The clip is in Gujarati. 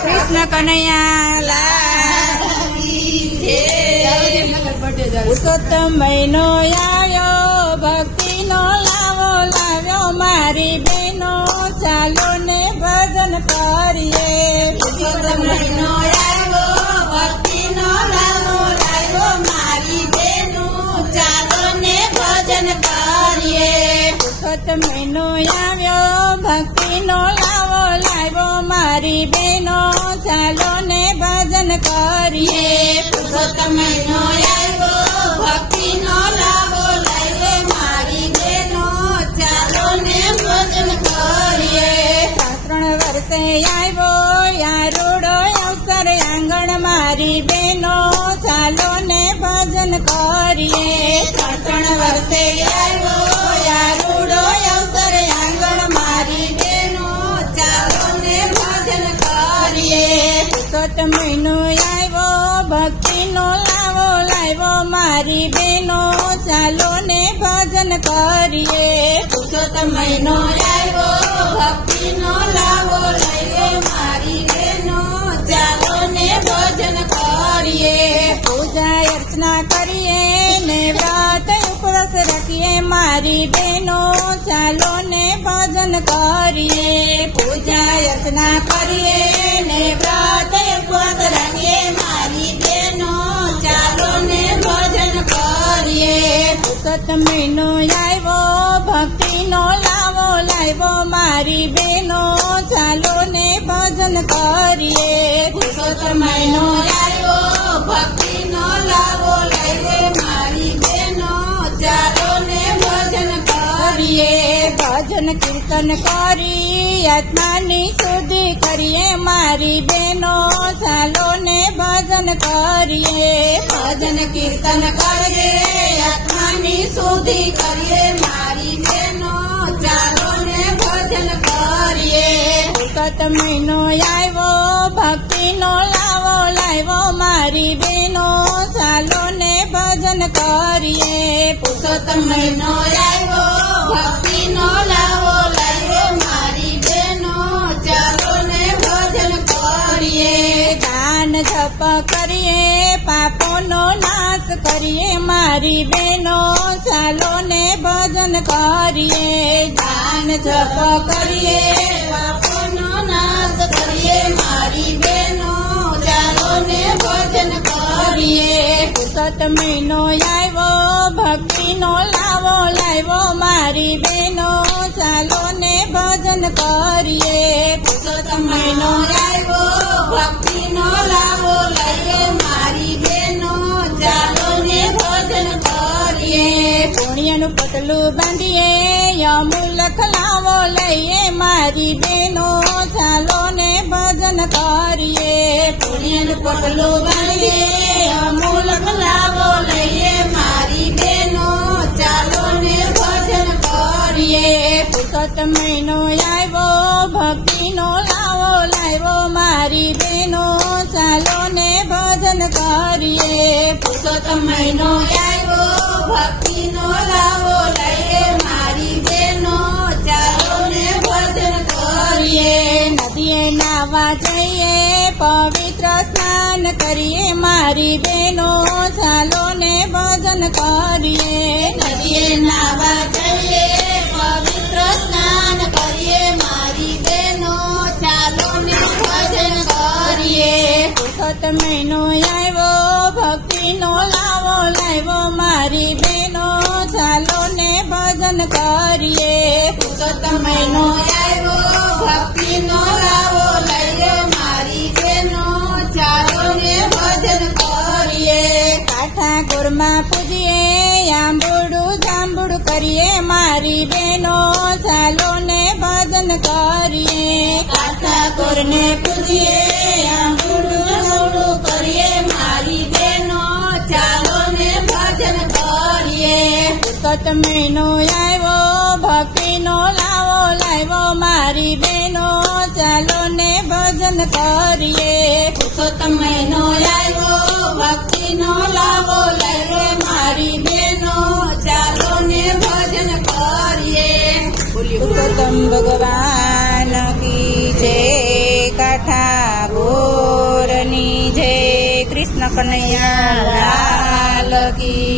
કૃષ્ણ કનૈયા લાલ પુરુષોત્તમ મહિનો આવ્યો, ભક્તિનો લાવો લાવ્યો મારી બહેનો, ચાલો ને ભજન કરીએ. પુરુષોત્તમ મહિનો આવ્યો, ભક્તિનો લાવો લાવ્યો મારી બહેનો, ચાલો ને ભજન કરીએ. પુરુષોત્તમ મહિનો આવ્યો, ભક્તિનો લાવો લાવ્યો મારી બહેનો, ચાલો ને ભજન કરીએ. પુરુષોત્તમ મહિનો આવ્યો, ભક્તિનો લાવો લાવ્યો મારી બહેનો, ચાલો ને ભજન કરીએ. ત્રણ વર્ષે આવ્યો યારૂડો અવસર આંગણ મારી બહેનો, ચાલો ને ભજન કરીએ. ત્રણ વર્ષે આવ્યો યારૂડો અવસર આંગણ મારી બહેનો, ચાલો ને ભજન કરીએ. પુરુષોત્તમ મહિનો આવ્યો, ભક્તિનો લાવો લાવ્યો મારી બહેનો, ચાલો ને ભજન કરીએ. પુરુષોત્તમ મહિનો આવ્યો, ભક્તિનો લાવો લાવ્યો મારી બહેનો, ચાલો ને ભજન કરીએ. પૂજા અર્ચના કરીએ ને વ્રત ઉપવાસ રાખીએ મારી બહેનો, ચાલો ને ભજન કરીએ. પૂજા અર્ચના કરીએ ને વ્રત ઉપવાસ રાખીએ મારી બહેનો, ચાલો ને ભજન કરીએ. પુરુષોત્તમ મહિનો આવ્યો, ભક્તિનો લાવો લાવ્યો મારી બહેનો, ચાલો ને ભજન કરીએ. પુરુષોત્તમ મહિનો આવ્યો, ભક્તિનો લાવો લાવ્યો મારી બહેનો, ચાલો ને ભજન કરીએ. ભજન કીર્તન કરી આત્માની શુદ્ધિ કરીએ મારી બહેનો, ચાલો ને ભજન કરીએ. ભજન કીર્તન કરીએ આત્માની શુદ્ધિ કરીએ મારી બહેનો, ચાલો ને ભજન કરીએ. પુરુષોત્તમ મહિનો આવ્યો, ભક્તિનો લાવો લાવ્યો મારી બહેનો, ચાલો ને ભજન કરીએ. પુરુષોત્તમ મહિનો આવ્યો, ભક્તિનો લાવો લાવ્યો મારી બહેનો, ચાલો ને ભજન કરીએ. દાન જપ કરીએ, પાપોનો નાશ કરીએ મારી બહેનો, ચાલો ને ભજન કરીએ. દાન જપ કરીએ, પાપોનો નાશ કરીએ મારી બહેનો, ચાલો ને ભજન કરીએ. પુરુષોત્તમ મહિનો આવ્યો, ભક્તિનો લાવો લાવ્યો મારી બહેનો, ચાલો ને ભજન કરીએ. પુરુષોત્તમ મહિનો આવ્યો, ભક્તિનો લાવો લાવ્યો મારી બહેનો, ચાલો ને ભજન કરીએ. પુણ્યનું પટલું બાંધીએ, અમૂલક લાવો લઈએ મારી બહેનો, ચાલો ને ભજન કરીએ. પુણ્યનું પટલું બાંધીએ, અમૂલક લાવો લઈએ મારી બહેનો, ચાલો ને ભજન કરીએ. પુરુષોત્તમ મહિનો આવ્યો, ભક્તિનો લાવો લાવ્યો મારી બહેનો, ચાલો ને ભજન કરીએ. પુરુષોત્તમ મહિનો આવ્યો, ભક્તિનો લાવો લઈએ મારી બહેનો, ચાલો ને ભજન કરીએ. નદીએ નાવા જઈએ, પવિત્ર સ્નાન કરીએ મારી બહેનો, ચાલો ને ભજન કરીએ. નદીએ નાવા જઈએ, પવિત્ર સ્નાન કરીએ મારી બહેનો, ચાલો ને ભજન કરીએ. પુરુષોત્તમ મહિનો આવ્યો, ભક્તિનો લાવો લાવ્યો મારી બહેનો, ચાલો ને ભજન કરીએ. પુરુષોત્તમ મહિનો આવ્યો, ભક્તિનો લાવો લાવ્યો મારી બહેનો, ચાલો ને ભજન કરીએ. કાઠા ગોરમાં પૂજીએ, આંબુડું જાંબુડું કરીએ મારી બહેનો, ચાલો ને ભજન કરીએ. કાઠા ગોરને પૂજીએ, આંબુડું જાંબુડું કરીએ મારી બહેનો, ચાલો ને ભજન કરીએ. પુરુષોત્તમ મહિનો આવ્યો, ભક્તિનો લાવો લાવ્યો મારી બહેનો, ચાલો ને ભજન કરીએ. પુરુષોત્તમ મહિનો આવ્યો, ભક્તિનો લાવો લાવ્યો મારી બહેનો, ચાલો ને ભજન કરીએ. પુરુષોત્તમ ભગવાન કી જય. કાંઠા બોરની જય. કૃષ્ણ કનૈયા લાલ કી